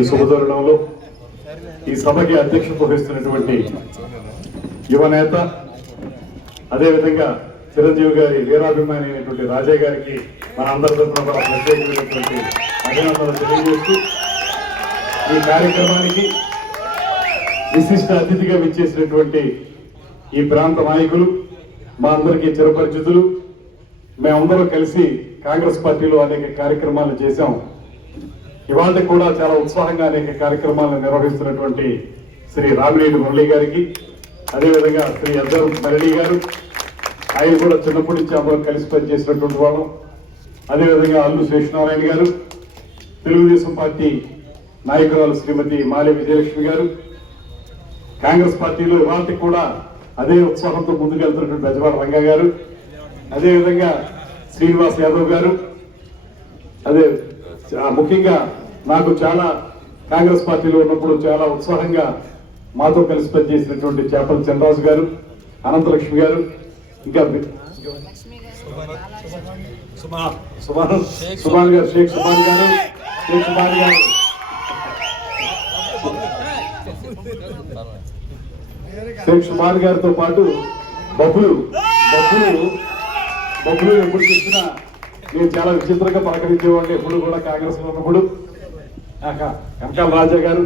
ఈ శుభతరుణంలో ఈ సభకి అధ్యక్షత వహిస్తున్నటువంటి యువ నేత, అదేవిధంగా చిరంజీవి గారి వీరాభిమాని అయినటువంటి రాజా గారికి మన అందరి తరఫున కూడా ప్రత్యేకమైనటువంటి అభినందనలు తెలియజేస్తూ ఈ కార్యక్రమానికి విశిష్ట అతిథిగా విచ్చేసినటువంటి ఈ ప్రాంత నాయకులు, మా అందరికీ చిరపరిచితులు, మేమందరం కలిసి కాంగ్రెస్ పార్టీలో అనేక కార్యక్రమాలు చేశాం. ఇవాళ కూడా చాలా ఉత్సాహంగా అనేక కార్యక్రమాలను నిర్వహిస్తున్నటువంటి శ్రీ రామినేని మురళి గారికి, అదేవిధంగా శ్రీ అద్దరు మరళి గారు, ఆయన కూడా చిన్నప్పటి నుంచి అందరం కలిసి పనిచేసినటువంటి వాళ్ళం. అదేవిధంగా అల్లు శేషనారాయణ గారు, తెలుగుదేశం పార్టీ నాయకురాలు శ్రీమతి మాలే విజయలక్ష్మి గారు, కాంగ్రెస్ పార్టీలో ఇవాళ కూడా అదే ఉత్సాహంతో ముందుకెళ్తున్నటువంటి బెజవాడ రంగా గారు, అదేవిధంగా శ్రీనివాస్ యాదవ్ గారు, అదే ముఖ్యంగా నాకు చాలా కాంగ్రెస్ పార్టీలో ఉన్నప్పుడు చాలా ఉత్సాహంగా మాతో కలిసి పనిచేసినటువంటి చేపల చంద్రరాజు గారు, అనంతలక్ష్మి గారు, ఇంకా సుభాన్ గారు, షేక్ సుభాన్ గారు, షేక్ సుభాన్ గారితో పాటు బబ్బులు ఎప్పుడు చూసినా నేను చాలా విచిత్రంగా పలకరించేవాడిని. ఎప్పుడు కూడా కాంగ్రెస్ లో ఉన్నప్పుడు కనకాల రాజా గారు,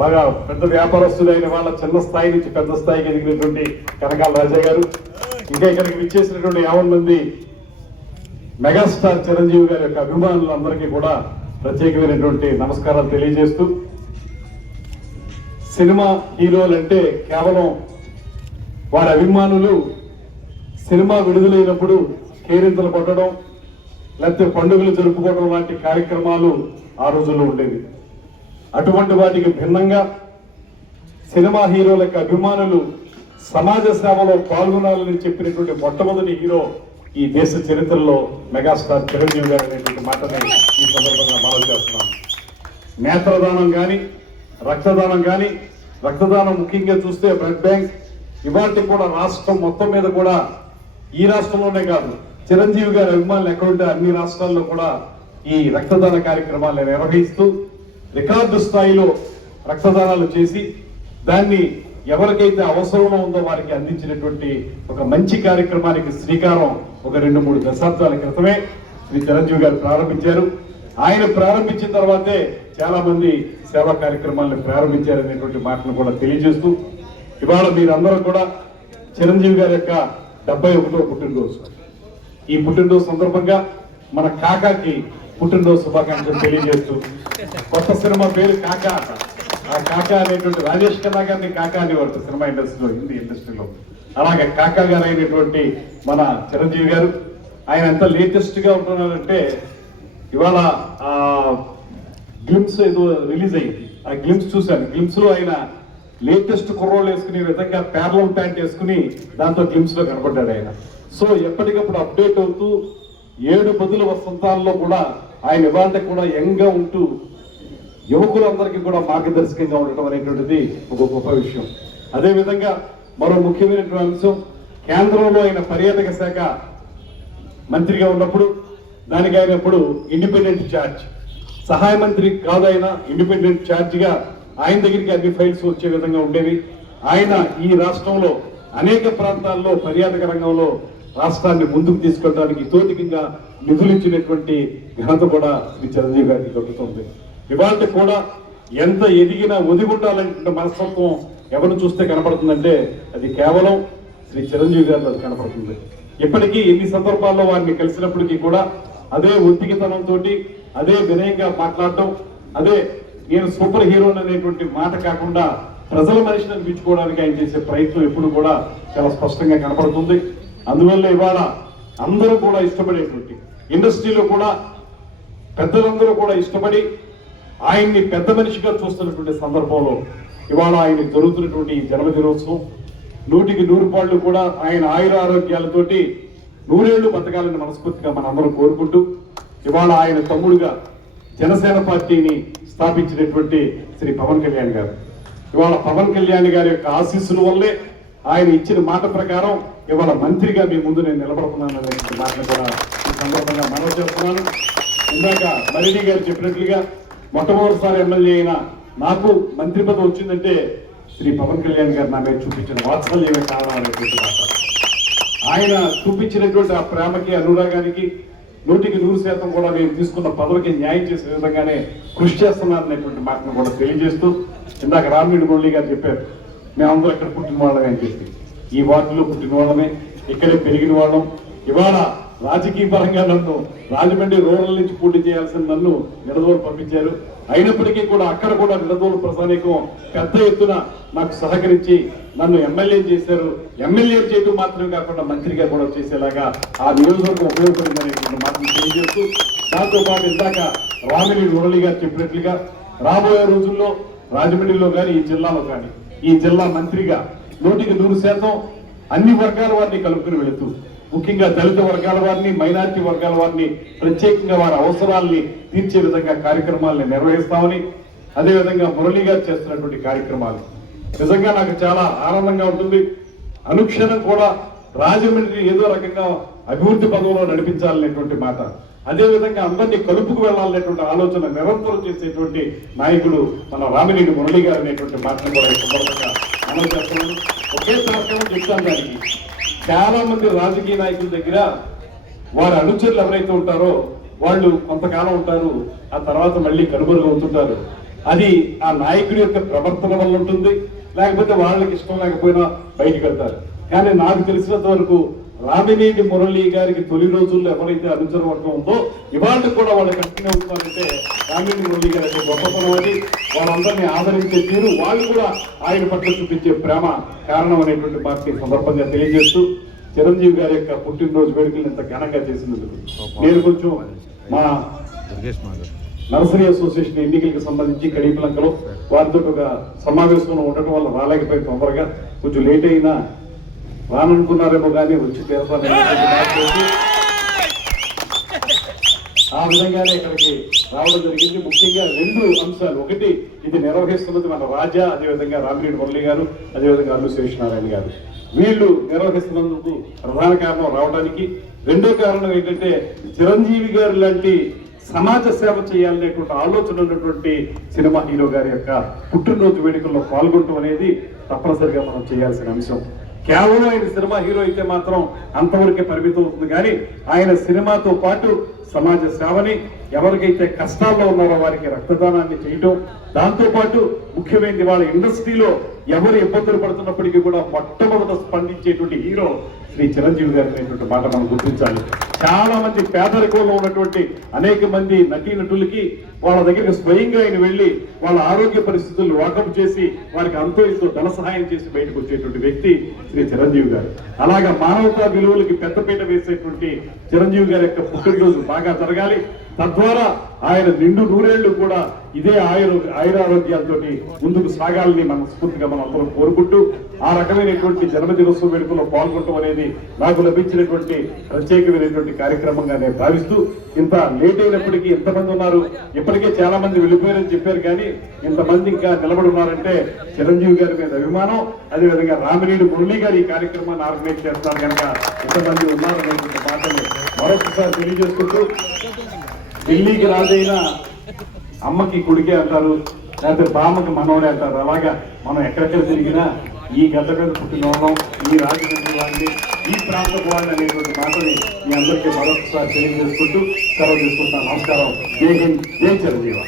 బాగా పెద్ద వ్యాపారస్తులైన వాళ్ళ చిన్న స్థాయి నుంచి పెద్ద స్థాయికి ఎదిగినటువంటి కనకాల రాజా గారు, ఇంకా ఇక్కడికి విచ్చేసినటువంటి 50 మంది మెగాస్టార్ చిరంజీవి గారి యొక్క అభిమానులందరికీ కూడా ప్రత్యేకమైనటువంటి నమస్కారాలు తెలియజేస్తూ, సినిమా హీరోలు అంటే కేవలం వారి అభిమానులు సినిమా విడుదలైనప్పుడు కేరింతలు కొట్టడం, లేకపోతే పండుగలు జరుపుకోవడం లాంటి కార్యక్రమాలు ఆ రోజుల్లో ఉండేవి. అటువంటి వాటికి భిన్నంగా సినిమా హీరోల యొక్క అభిమానులు సమాజ సేవలో పాల్గొనాలని చెప్పినటువంటి మొట్టమొదటి హీరో ఈ దేశ చరిత్రలో మెగాస్టార్ చిరంజీవి గారు అనేటువంటి మాటని ఈ సందర్భంగా మనం చేస్తున్నాం. నేత్రదానం కానీ, రక్తదానం కానీ, రక్తదానం ముఖ్యంగా చూస్తే బ్లడ్ బ్యాంక్ ఇవాటి కూడా రాష్ట్రం మొత్తం మీద కూడా, ఈ రాష్ట్రంలోనే కాదు, చిరంజీవి గారి అభిమానులు ఎక్కడుంటే అన్ని రాష్ట్రాల్లో కూడా ఈ రక్తదాన కార్యక్రమాలను నిర్వహిస్తూ రికార్డు స్థాయిలో రక్తదానాలు చేసి దాన్ని ఎవరికైతే అవసరంలో ఉందో వారికి అందించినటువంటి ఒక మంచి కార్యక్రమానికి శ్రీకారం ఒక 2-3 దశాబ్దాల క్రితమే శ్రీ చిరంజీవి గారు ప్రారంభించారు. ఆయన ప్రారంభించిన తర్వాతే చాలా మంది సేవా కార్యక్రమాలను ప్రారంభించారనేటువంటి మాటను కూడా తెలియజేస్తూ, ఇవాళ మీరందరూ కూడా చిరంజీవి గారి యొక్క 71వ పుట్టినరోజు, ఈ పుట్టినరోజు సందర్భంగా మన కాకాకి పుట్టినరోజు శుభాకాంక్షలు తెలియజేస్తూ, కొత్త సినిమా పేరు కాకా. ఆ కాకా అనేటువంటి రాజేష్ ఖన్నా గారిని కాకా అనేవారు సినిమా ఇండస్ట్రీలో, హిందీ ఇండస్ట్రీలో. అలాగే కాకా గారు అయినటువంటి మన చిరంజీవి గారు, ఆయన ఎంత లేటెస్ట్ గా ఉంటున్నారంటే, ఇవాళ గ్లిమ్స్ ఏదో రిలీజ్ అయింది, ఆ గ్లిమ్స్ చూశాను. గ్లిమ్స్ లో ఆయన లేటెస్ట్ కుర్రోళ్ళు వేసుకునే విధంగా ప్యారలల్ ప్యాంట్ వేసుకుని దాంతో గ్లిమ్స్ లో కనపడ్డాడు ఆయన. సో ఎప్పటికప్పుడు అప్డేట్ అవుతూ 7 బదుల వసంతాల్లో కూడా ఆయన ఇవాళ కూడా యంగ్ గా ఉంటూ యువకులందరికీ కూడా మార్గదర్శకంగా ఉండటం అనేటువంటిది ఒక గొప్ప విషయం. అదేవిధంగా మరో ముఖ్యమైనటువంటి అంశం, కేంద్రంలో ఆయన పర్యాటక శాఖ మంత్రిగా ఉన్నప్పుడు దానికి ఆయన ఇప్పుడు ఇండిపెండెంట్ ఛార్జ్, సహాయ మంత్రి కాదు, ఆయన ఇండిపెండెంట్ ఛార్జ్గా ఆయన దగ్గరికి అన్ని ఫైల్స్ వచ్చే విధంగా ఉండేవి. ఆయన ఈ రాష్ట్రంలో అనేక ప్రాంతాల్లో పర్యాటక రంగంలో రాష్ట్రాన్ని ముందుకు తీసుకెళ్ళడానికి తోటికంగా నిధులు ఇచ్చినటువంటి ఘనత కూడా శ్రీ చిరంజీవి గారికి దొరుకుతుంది. ఇవాళ కూడా ఎంత ఎదిగినా ఒదిగుండాలంటే మనస్తత్వం ఎవరు చూస్తే కనపడుతుందంటే అది కేవలం శ్రీ చిరంజీవి గారిలో కనపడుతుంది. ఇప్పటికీ ఎన్ని సందర్భాల్లో వారిని కలిసినప్పటికీ కూడా అదే ఒత్తికితనంతో, అదే వినయంగా మాట్లాడటం, అదే నేను సూపర్ హీరోని అనేటువంటి మాట కాకుండా ప్రజల మనిషిని అనిపించుకోవడానికి ఆయన చేసే ప్రయత్నం ఎప్పుడు కూడా చాలా స్పష్టంగా కనపడుతుంది. అందువల్ల ఇవాళ అందరూ కూడా ఇష్టపడేటువంటి, ఇండస్ట్రీలో కూడా పెద్దలందరూ కూడా ఇష్టపడి ఆయన్ని పెద్ద మనిషిగా చూస్తున్నటువంటి సందర్భంలో ఇవాళ ఆయన జరుగుతున్నటువంటి ఈ జన్మదినోత్సవం 100కి 100 పాళ్ళు కూడా ఆయన ఆయుర ఆరోగ్యాలతోటి 100 ఏళ్లు బతకాలని మనస్ఫూర్తిగా మనందరం కోరుకుంటూ, ఇవాళ ఆయన తమ్ముడుగా జనసేన పార్టీని స్థాపించినటువంటి శ్రీ పవన్ కళ్యాణ్ గారు, ఇవాళ పవన్ కళ్యాణ్ గారి యొక్క ఆశీస్సుల వల్లే ఆయన ఇచ్చిన మాట ప్రకారం ఇవాళ మంత్రిగా మీ ముందు నేను నిలబడుతున్నాను అనే మాటను కూడా ఈ సందర్భంగా మనవి చేస్తున్నాను. ఇందాక మరిడి గారు చెప్పినట్లుగా మొట్టమొదటిసారి ఎమ్మెల్యే అయినా నాకు మంత్రి పదవి వచ్చిందంటే శ్రీ పవన్ కళ్యాణ్ గారు నా మీద చూపించిన వాత్సల్యమే కారణం అనేటువంటి మాట. ఆయన చూపించినటువంటి ఆ ప్రేమకి అనురాగానికి 100% కూడా నేను తీసుకున్న పదవికి న్యాయం చేసే విధంగానే కృషి చేస్తున్నాను అనేటువంటి మాటను కూడా తెలియజేస్తూ, ఇందాక రామిరెడ్డి మురళి గారు చెప్పారు మేమందరూ ఇక్కడ పుట్టిన వాళ్ళమే అని చెప్పి. ఈ వార్డులో పుట్టిన వాళ్ళమే, ఇక్కడే పెరిగిన వాళ్ళం. ఇవాళ రాజకీయ పరంగా నన్ను రాజమండ్రి రూరల్ నుంచి పోటీ చేయాల్సిన నన్ను నిడదవోలు పంపించారు. అయినప్పటికీ కూడా అక్కడ కూడా నిడదవోలు ప్రజానీకం పెద్ద ఎత్తున నాకు సహకరించి నన్ను ఎమ్మెల్యే చేశారు. ఎమ్మెల్యే చేయడం మాత్రమే కాకుండా మంత్రిగా కూడా చేసేలాగా ఆ నియోజకవర్గం ఉపయోగపడిందనేటువంటి మాటను తెలియజేస్తూ, దాంతో పాటు ఇందాక రామిరెడ్డి మురళి గారు చెప్పినట్లుగా రాబోయే రోజుల్లో రాజమండ్రిలో కానీ ఈ జిల్లాలో కానీ ఈ జిల్లా మంత్రిగా 100% అన్ని వర్గాల వారిని కలుపుకుని వెళుతూ, ముఖ్యంగా దళిత వర్గాల వారిని, మైనారిటీ వర్గాల వారిని ప్రత్యేకంగా వారి అవసరాల్ని తీర్చే విధంగా కార్యక్రమాలను నిర్వహిస్తామని, అదేవిధంగా మురళి గారు చేస్తున్నటువంటి కార్యక్రమాలు నిజంగా నాకు చాలా ఆనందంగా ఉంటుంది. అనుక్షణం కూడా రాజమండ్రి ఏదో రకంగా అభివృద్ధి పదంలో నడిపించాలనేటువంటి మాట, అదేవిధంగా అందరినీ కలుపుకు వెళ్లాలనేటువంటి ఆలోచన నిరంతరం చేసేటువంటి నాయకుడు మన రామిరెడ్డి మురళి గారు అనేటువంటి మాటను కూడా సందర్భంగా అమలు చేస్తున్నాను. ఒకే కార్యక్రమం చెప్తాను. దానికి చాలా మంది రాజకీయ నాయకుల దగ్గర వారి అనుచరులు ఎవరైతే ఉంటారో వాళ్ళు కొంతకాలం ఉంటారు, ఆ తర్వాత మళ్ళీ కనుమరుగవుతుంటారు. అది ఆ నాయకుడి యొక్క ప్రవర్తన వల్ల ఉంటుంది, లేకపోతే వాళ్ళకి ఇష్టం లేకపోయినా బయటకు వెళ్తారు. కానీ నాకు తెలిసినంత వరకు రామిరెడ్డి మురళి గారికి తొలి రోజుల్లో ఎవరైతే అనుచర వర్గం ఉందో ఇవాళ కూడా వాళ్ళు కంటిన్యూ అవుతున్నారంటే రామిరెడ్డి మురళి గారి యొక్క గొప్పతనం అని, వాళ్ళందరినీ ఆదరించే తీరు, వాళ్ళు కూడా ఆయన పట్ల చూపించే ప్రేమ కారణం అనేటువంటి మాటకి సందర్భంగా తెలియజేస్తూ, చిరంజీవి గారి యొక్క పుట్టినరోజు వేడుకలు ఇంత ఘనంగా చేసినందుకు నేను కొంచెం మా నర్సరీ అసోసియేషన్ ఎన్నికలకు సంబంధించి కడీపలంకలో వారితో ఒక సమావేశంలో ఉండటం వల్ల రాలేకపోయి తొందరగా కొంచెం లేట్ అయినా రాననుకున్నారేమో కానీ వచ్చి తీరతాను. ఆ విధంగానే ఇక్కడికి రావడం జరిగింది. ముఖ్యంగా 2 అంశాలు. ఒకటి, ఇది నిర్వహిస్తున్నది మన రాజా, అదేవిధంగా రామిరెడ్డి మురళి గారు, అదేవిధంగా అల్లు శేషనారాయణ గారు. వీళ్ళు నిర్వహిస్తున్నందుకు ప్రధాన కారణం రావడానికి. రెండో కారణం ఏంటంటే చిరంజీవి గారు లాంటి సమాజ సేవ చేయాలనేటువంటి ఆలోచన ఉన్నటువంటి సినిమా హీరో గారి యొక్క పుట్టినరోజు వేడుకల్లో పాల్గొనడం అనేది తప్పనిసరిగా మనం చేయాల్సిన అంశం. కేవలం ఆయన సినిమా హీరో అయితే మాత్రం అంతవరకే పరిమితం అవుతుంది. కానీ ఆయన సినిమాతో పాటు సమాజ సేవని, ఎవరికైతే కష్టాల్లో ఉన్నారో వారికి రక్తదానాన్ని చేయటం, దాంతోపాటు ముఖ్యమైనది వాళ్ళ ఇండస్ట్రీలో ఎవరు ఇబ్బందులు పడుతున్నప్పటికీ కూడా మొట్టమొదట స్పందించేటువంటి హీరో శ్రీ చిరంజీవి గారు అనేటువంటి మాట మనం గుర్తించాలి. చాలా మంది పేదరికంలో ఉన్నటువంటి అనేక మంది నటీనటులకి వాళ్ళ దగ్గరికి స్వయంగా ఆయన వెళ్ళి వాళ్ళ ఆరోగ్య పరిస్థితులను వాకప్ చేసి వారికి అంతో ఇంతో ధన సహాయం చేసి బయటకు వచ్చేటువంటి వ్యక్తి శ్రీ చిరంజీవి గారు. అలాగా మానవతా విలువలకి పెద్దపీట వేసేటువంటి చిరంజీవి గారి యొక్క పుట్టినరోజు బాగా జరగాలి. తద్వారా ఆయన నిండు నూరేళ్లు కూడా ఇదే ఆయురారోగ్యాలతో ముందుకు సాగాలని మనస్ఫూర్తిగా మనం అందరం కోరుకుంటూ, ఆ రకమైనటువంటి జన్మదినోత్సవ వేడుకలో పాల్గొనడం అనేది నాకు లభించినటువంటి ప్రత్యేకమైనటువంటి కార్యక్రమంగా నేను భావిస్తూ, ఇంత లేట్ అయినప్పటికీ ఎంతమంది ఉన్నారు, ఇప్పటికే చాలా మంది వెళ్ళిపోయారని చెప్పారు, కానీ ఇంతమంది ఇంకా నిలబడి ఉన్నారంటే చిరంజీవి గారి మీద అభిమానం, అదేవిధంగా రామిరెడ్డి మురళి గారు ఈ కార్యక్రమాన్ని ఆర్గనైజ్ చేస్తున్నారు కనుక ఇంతమంది ఉన్నారనేటువంటి మాటని మరొకసారి తెలియజేసుకుంటూ, ఢిల్లీకి రాజైన అమ్మకి కొడుకే అంటారు, లేకపోతే బామ్మకి మనవడే అంటారు. అలాగా మనం ఎక్కడెక్కడ తిరిగినా ఈ గడ్డ మీద పుట్టిన వాళ్ళం, ఈ రాజమండ్రి వాళ్ళని, ఈ ప్రాంత వాళ్ళని అనేటువంటి మాటని మీ అందరికీ మరొకసారి తెలియజేసుకుంటూ సెలవు తీసుకుంటాను. నమస్కారం. జై హింద్, జై చిరంజీవి.